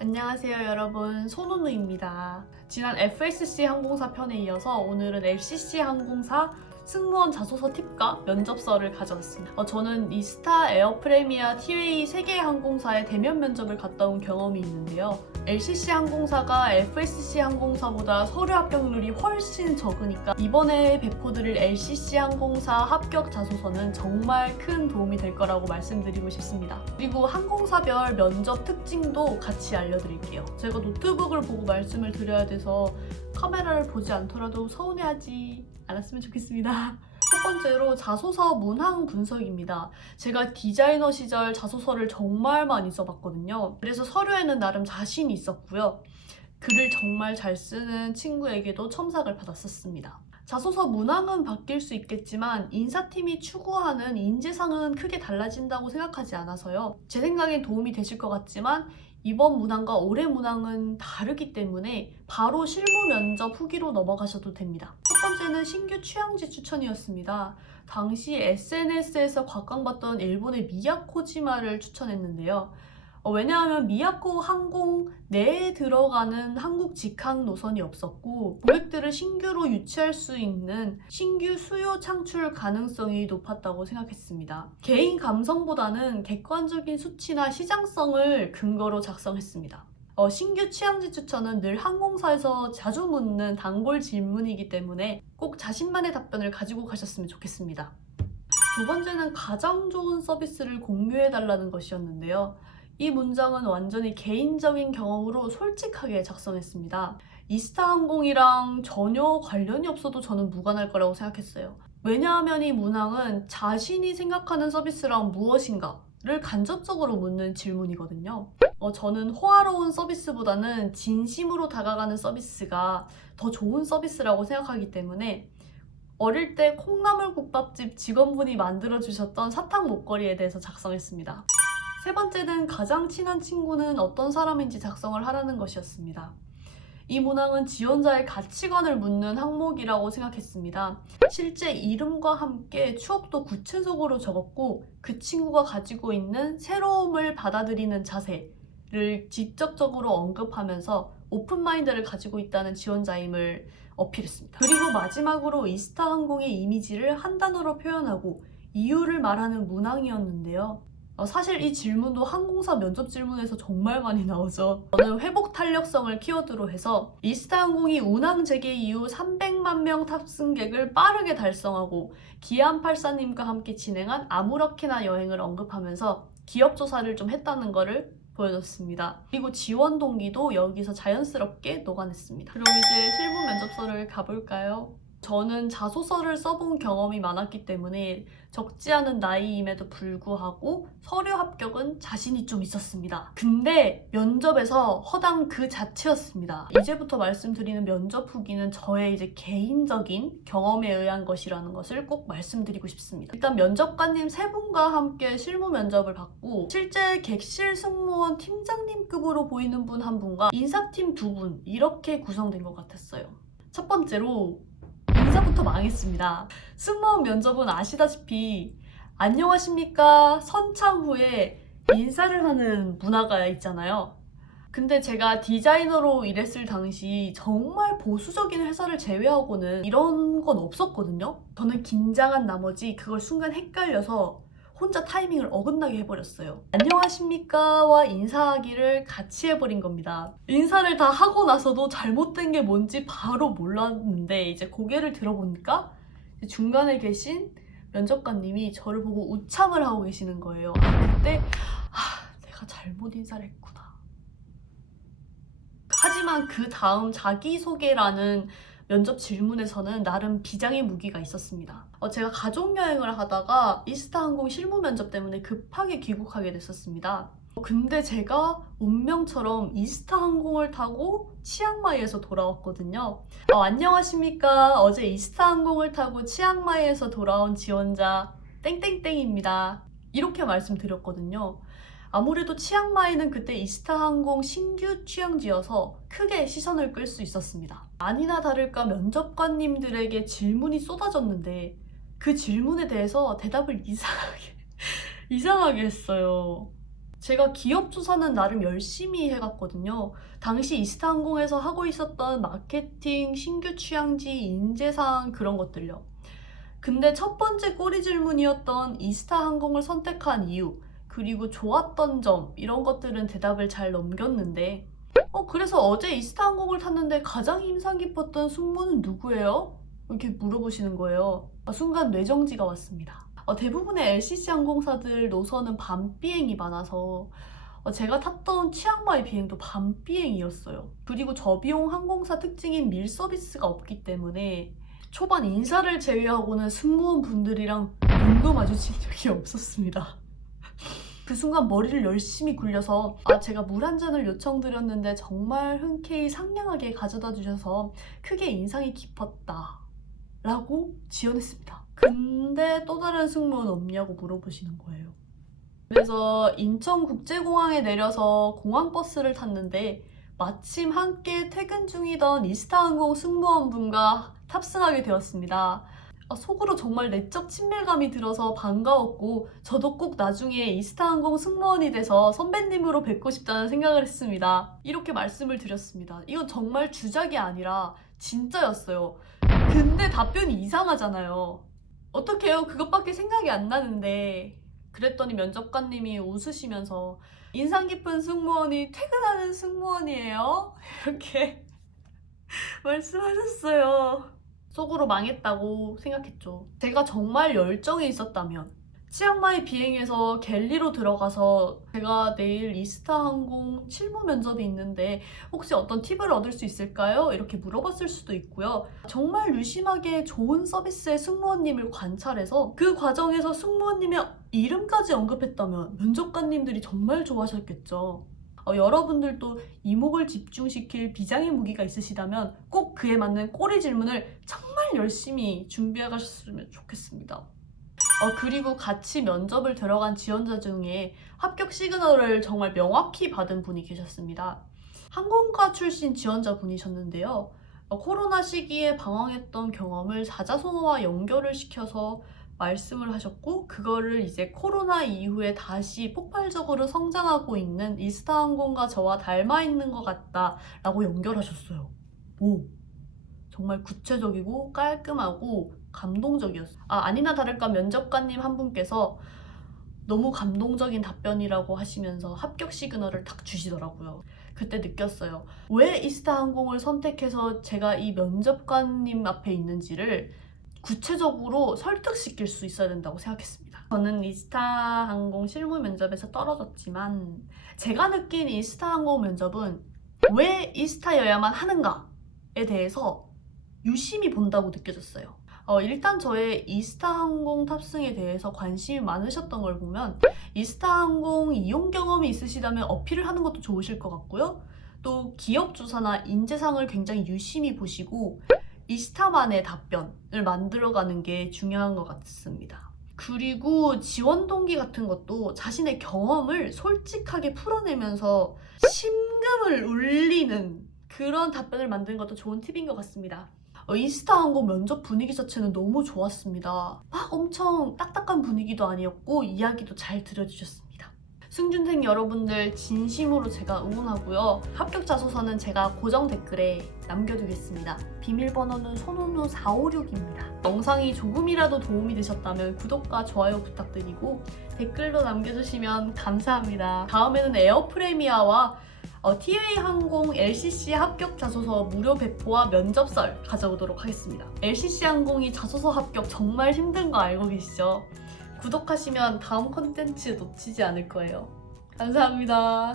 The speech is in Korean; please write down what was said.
안녕하세요 여러분, 손은우입니다. 지난 FSC 항공사 편에 이어서 오늘은 LCC 항공사 승무원 자소서 팁과 면접서를 가져왔습니다. 저는 이 스타 에어프레미아 티웨이 3개 항공사의 대면 면접을 갔다 온 경험이 있는데요. LCC 항공사가 FSC 항공사보다 서류 합격률이 훨씬 적으니까 이번에 배포드릴 LCC 항공사 합격 자소서는 정말 큰 도움이 될 거라고 말씀드리고 싶습니다. 그리고 항공사별 면접 특징도 같이 알려드릴게요. 제가 노트북을 보고 말씀을 드려야 돼서 카메라를 보지 않더라도 서운해하지 않았으면 좋겠습니다. 첫 번째로 자소서 문항 분석입니다. 제가 디자이너 시절 자소서를 정말 많이 써봤거든요. 그래서 서류에는 나름 자신이 있었고요. 글을 정말 잘 쓰는 친구에게도 첨삭을 받았었습니다. 자소서 문항은 바뀔 수 있겠지만 인사팀이 추구하는 인지상은 크게 달라진다고 생각하지 않아서요. 제 생각엔 도움이 되실 것 같지만 이번 문항과 올해 문항은 다르기 때문에 바로 실무 면접 후기로 넘어가셔도 됩니다. 첫 번째는 신규 취향지 추천이었습니다. 당시 SNS에서 각광받던 일본의 미야코지마를 추천했는데요. 왜냐하면 미야코 항공 내에 들어가는 한국 직항 노선이 없었고 고객들을 신규로 유치할 수 있는 신규 수요 창출 가능성이 높았다고 생각했습니다. 개인 감성보다는 객관적인 수치나 시장성을 근거로 작성했습니다. 신규 취향지 추천은 늘 항공사에서 자주 묻는 단골 질문이기 때문에 꼭 자신만의 답변을 가지고 가셨으면 좋겠습니다. 두 번째는 가장 좋은 서비스를 공유해달라는 것이었는데요. 이 문장은 완전히 개인적인 경험으로 솔직하게 작성했습니다. 이스타항공이랑 전혀 관련이 없어도 저는 무관할 거라고 생각했어요. 왜냐하면 이 문항은 자신이 생각하는 서비스란 무엇인가를 간접적으로 묻는 질문이거든요. 저는 호화로운 서비스보다는 진심으로 다가가는 서비스가 더 좋은 서비스라고 생각하기 때문에 어릴 때 콩나물국밥집 직원분이 만들어주셨던 사탕 목걸이에 대해서 작성했습니다. 세 번째는 가장 친한 친구는 어떤 사람인지 작성을 하라는 것이었습니다. 이 문항은 지원자의 가치관을 묻는 항목이라고 생각했습니다. 실제 이름과 함께 추억도 구체적으로 적었고 그 친구가 가지고 있는 새로움을 받아들이는 자세를 직접적으로 언급하면서 오픈마인드를 가지고 있다는 지원자임을 어필했습니다. 그리고 마지막으로 이스타항공의 이미지를 한 단어로 표현하고 이유를 말하는 문항이었는데요. 사실 이 질문도 항공사 면접 질문에서 정말 많이 나오죠. 저는 회복 탄력성을 키워드로 해서 이스타항공이 운항 재개 이후 300만 명 탑승객을 빠르게 달성하고 기안84님과 함께 진행한 아무렇게나 여행을 언급하면서 기업 조사를 좀 했다는 거를 보여줬습니다. 그리고 지원 동기도 여기서 자연스럽게 녹아냈습니다. 그럼 이제 실무 면접서를 가볼까요? 저는 자소서를 써본 경험이 많았기 때문에 적지 않은 나이임에도 불구하고 서류 합격은 자신이 좀 있었습니다. 근데 면접에서 허당 그 자체였습니다. 이제부터 말씀드리는 면접 후기는 저의 이제 개인적인 경험에 의한 것이라는 것을 꼭 말씀드리고 싶습니다. 일단 면접관님 3분과 함께 실무 면접을 받고 실제 객실 승무원 팀장님급으로 보이는 분 1분과 인사팀 2분 이렇게 구성된 것 같았어요. 첫 번째로 인사부터 망했습니다. 승무원 면접은 아시다시피 안녕하십니까 선창 후에 인사를 하는 문화가 있잖아요. 근데 제가 디자이너로 일했을 당시 정말 보수적인 회사를 제외하고는 이런 건 없었거든요. 저는 긴장한 나머지 그걸 순간 헷갈려서 혼자 타이밍을 어긋나게 해버렸어요. 안녕하십니까와 인사하기를 같이 해버린 겁니다. 인사를 다 하고 나서도 잘못된 게 뭔지 바로 몰랐는데 이제 고개를 들어보니까 중간에 계신 면접관님이 저를 보고 우참을 하고 계시는 거예요. 그때 내가 잘못 인사를 했구나. 하지만 그 다음 자기소개라는 면접 질문에서는 나름 비장의 무기가 있었습니다. 제가 가족여행을 하다가 이스타항공 실무 면접 때문에 급하게 귀국하게 됐었습니다. 근데 제가 운명처럼 이스타항공을 타고 치앙마이에서 돌아왔거든요. 안녕하십니까. 어제 이스타항공을 타고 치앙마이에서 돌아온 지원자 땡땡땡입니다. 이렇게 말씀드렸거든요. 아무래도 치앙마이는 그때 이스타항공 신규 취향지여서 크게 시선을 끌 수 있었습니다. 아니나 다를까 면접관님들에게 질문이 쏟아졌는데 그 질문에 대해서 대답을 이상하게 했어요. 제가 기업 조사는 나름 열심히 해갔거든요. 당시 이스타항공에서 하고 있었던 마케팅, 신규 취향지, 인재사항 그런 것들요. 근데 첫 번째 꼬리 질문이었던 이스타항공을 선택한 이유, 그리고 좋았던 점 이런 것들은 대답을 잘 넘겼는데 그래서 어제 이스타항공을 탔는데 가장 인상 깊었던 승무원은 누구예요? 이렇게 물어보시는 거예요. 순간 뇌정지가 왔습니다. 대부분의 LCC 항공사들 노선은 밤 비행이 많아서 제가 탔던 치앙마이 비행도 밤 비행이었어요. 그리고 저비용 항공사 특징인 밀 서비스가 없기 때문에 초반 인사를 제외하고는 승무원 분들이랑 눈도 마주친 적이 없었습니다. 그 순간 머리를 열심히 굴려서 제가 물 한 잔을 요청드렸는데 정말 흔쾌히 상냥하게 가져다 주셔서 크게 인상이 깊었다 라고 지원했습니다. 근데 또 다른 승무원 없냐고 물어보시는 거예요. 그래서 인천국제공항에 내려서 공항버스를 탔는데 마침 함께 퇴근 중이던 이스타항공 승무원분과 탑승하게 되었습니다. 속으로 정말 내적 친밀감이 들어서 반가웠고 저도 꼭 나중에 이스타항공 승무원이 돼서 선배님으로 뵙고 싶다는 생각을 했습니다. 이렇게 말씀을 드렸습니다. 이건 정말 주작이 아니라 진짜였어요. 근데 답변이 이상하잖아요. 어떡해요? 그것밖에 생각이 안 나는데. 그랬더니 면접관님이 웃으시면서 인상 깊은 승무원이 퇴근하는 승무원이에요? 이렇게 말씀하셨어요. 속으로 망했다고 생각했죠. 제가 정말 열정이 있었다면 치앙마이 비행에서 갤리로 들어가서 제가 내일 이스타항공 실무 면접이 있는데 혹시 어떤 팁을 얻을 수 있을까요? 이렇게 물어봤을 수도 있고요. 정말 유심하게 좋은 서비스의 승무원님을 관찰해서 그 과정에서 승무원님의 이름까지 언급했다면 면접관님들이 정말 좋아하셨겠죠. 여러분들도 이목을 집중시킬 비장의 무기가 있으시다면 꼭 그에 맞는 꼬리 질문을 정말 열심히 준비해 가셨으면 좋겠습니다. 그리고 같이 면접을 들어간 지원자 중에 합격 시그널을 정말 명확히 받은 분이 계셨습니다. 항공과 출신 지원자 분이셨는데요. 코로나 시기에 방황했던 경험을 사자성어와 연결을 시켜서 말씀을 하셨고 그거를 이제 코로나 이후에 다시 폭발적으로 성장하고 있는 이스타항공과 저와 닮아 있는 것 같다 라고 연결하셨어요. 오, 정말 구체적이고 깔끔하고 감동적이었어요. 아니나 다를까 면접관님 한 분께서 너무 감동적인 답변이라고 하시면서 합격 시그널을 딱 주시더라고요. 그때 느꼈어요. 왜 이스타항공을 선택해서 제가 이 면접관님 앞에 있는지를 구체적으로 설득시킬 수 있어야 된다고 생각했습니다. 저는 이스타항공 실무 면접에서 떨어졌지만 제가 느낀 이스타항공 면접은 왜 이스타여야만 하는가에 대해서 유심히 본다고 느껴졌어요. 일단 저의 이스타항공 탑승에 대해서 관심이 많으셨던 걸 보면 이스타항공 이용 경험이 있으시다면 어필을 하는 것도 좋으실 것 같고요. 또 기업 조사나 인재상을 굉장히 유심히 보시고 이스타만의 답변을 만들어가는 게 중요한 것 같습니다. 그리고 지원 동기 같은 것도 자신의 경험을 솔직하게 풀어내면서 심금을 울리는 그런 답변을 만드는 것도 좋은 팁인 것 같습니다. 이스타항공 면접 분위기 자체는 너무 좋았습니다. 막 엄청 딱딱한 분위기도 아니었고 이야기도 잘 들어주셨습니다. 승준생 여러분들 진심으로 제가 응원하고요. 합격 자소서는 제가 고정 댓글에 남겨두겠습니다. 비밀번호는 손은우456입니다. 영상이 조금이라도 도움이 되셨다면 구독과 좋아요 부탁드리고 댓글로 남겨주시면 감사합니다. 다음에는 에어프레미아와 TA 항공 LCC 합격 자소서 무료 배포와 면접설 가져오도록 하겠습니다. LCC 항공이 자소서 합격 정말 힘든 거 알고 계시죠? 구독하시면 다음 콘텐츠 놓치지 않을 거예요. 감사합니다.